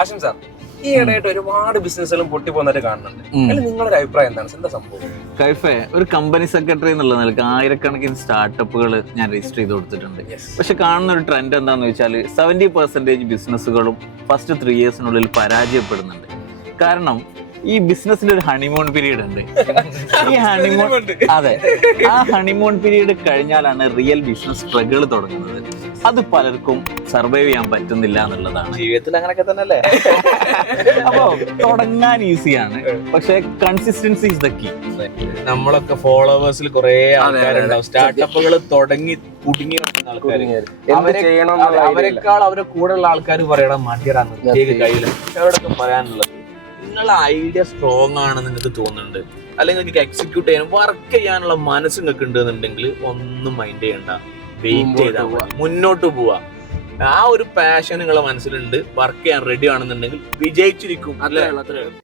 ആശം sir, ഈ ഇടയായിട്ട് ഒരുപാട് ബിസിനസ്സുകളും പൊട്ടി പോകുന്നതായിട്ട് കാണുന്നുണ്ട്. അതിൽ നിങ്ങളൊരു അഭിപ്രായം എന്താണ്? എന്താ സംഭവം? കൈഫെ, ഒരു കമ്പനി സെക്രട്ടറി എന്നുള്ള നിലക്ക് ആയിരക്കണക്കിന് സ്റ്റാർട്ടപ്പുകൾ ഞാൻ രജിസ്റ്റർ ചെയ്ത് കൊടുത്തിട്ടുണ്ട്. പക്ഷെ കാണുന്ന ഒരു ട്രെൻഡ് എന്താണെന്ന് വെച്ചാൽ 70% ബിസിനസ്സുകളും ഫസ്റ്റ് 3 ഇയേഴ്സിനുള്ളിൽ പരാജയപ്പെടുന്നുണ്ട്. കാരണം ഈ ബിസിനസ്സിന്റെ ഒരു ഹണിമൂൺ പീരീഡ് ഉണ്ട്. ഈ ഹണിമൂൺ, അതെ, ആ ഹണിമൂൺ പീരീഡ് കഴിഞ്ഞാലാണ് റിയൽ ബിസിനസ് സ്ട്രഗിൾ തുടങ്ങുന്നത്. അത് പലർക്കും സർവൈവ് ചെയ്യാൻ പറ്റുന്നില്ല എന്നുള്ളതാണ്. ജീവിതത്തിൽ അങ്ങനെയൊക്കെ തന്നെ അല്ലേ? അപ്പൊ തുടങ്ങാൻ ഈസിയാണ്, പക്ഷെ കൺസിസ്റ്റൻസി ഇസ് ദ കീ. നമ്മളൊക്കെ ഫോളോവേഴ്സിൽ കുറെ ആൾക്കാരുണ്ടാവും, സ്റ്റാർട്ടപ്പുകൾ തുടങ്ങി കുടുങ്ങി നടക്കുന്ന ആൾക്കാർ. അവരെക്കാൾ അവരെ കൂടെയുള്ള ആൾക്കാർ പറയണം മടിയടാന്ന് കയ്യില്. അവരോടൊക്കെ പറയാനുള്ളത്, നിങ്ങളുടെ ഐഡിയ സ്ട്രോങ് ആണെന്ന് നിങ്ങൾക്ക് തോന്നുന്നുണ്ട്, അല്ലെങ്കിൽ നിങ്ങൾക്ക് എക്സിക്യൂട്ട് ചെയ്യാൻ വർക്ക് ചെയ്യാനുള്ള മനസ്സ് നിങ്ങൾക്ക് ഉണ്ടെന്നുണ്ടെങ്കിൽ ഒന്നും മൈൻഡ് ചെയ്യണ്ട, വെയിറ്റ് ചെയ്താൽ മതി, മുന്നോട്ട് പോവാ. ആ ഒരു പാഷൻ നിങ്ങളെ മനസ്സിലുണ്ട്, വർക്ക് ചെയ്യാൻ റെഡി ആണെന്നുണ്ടെങ്കിൽ വിജയിച്ചിരിക്കും. അല്ലേ?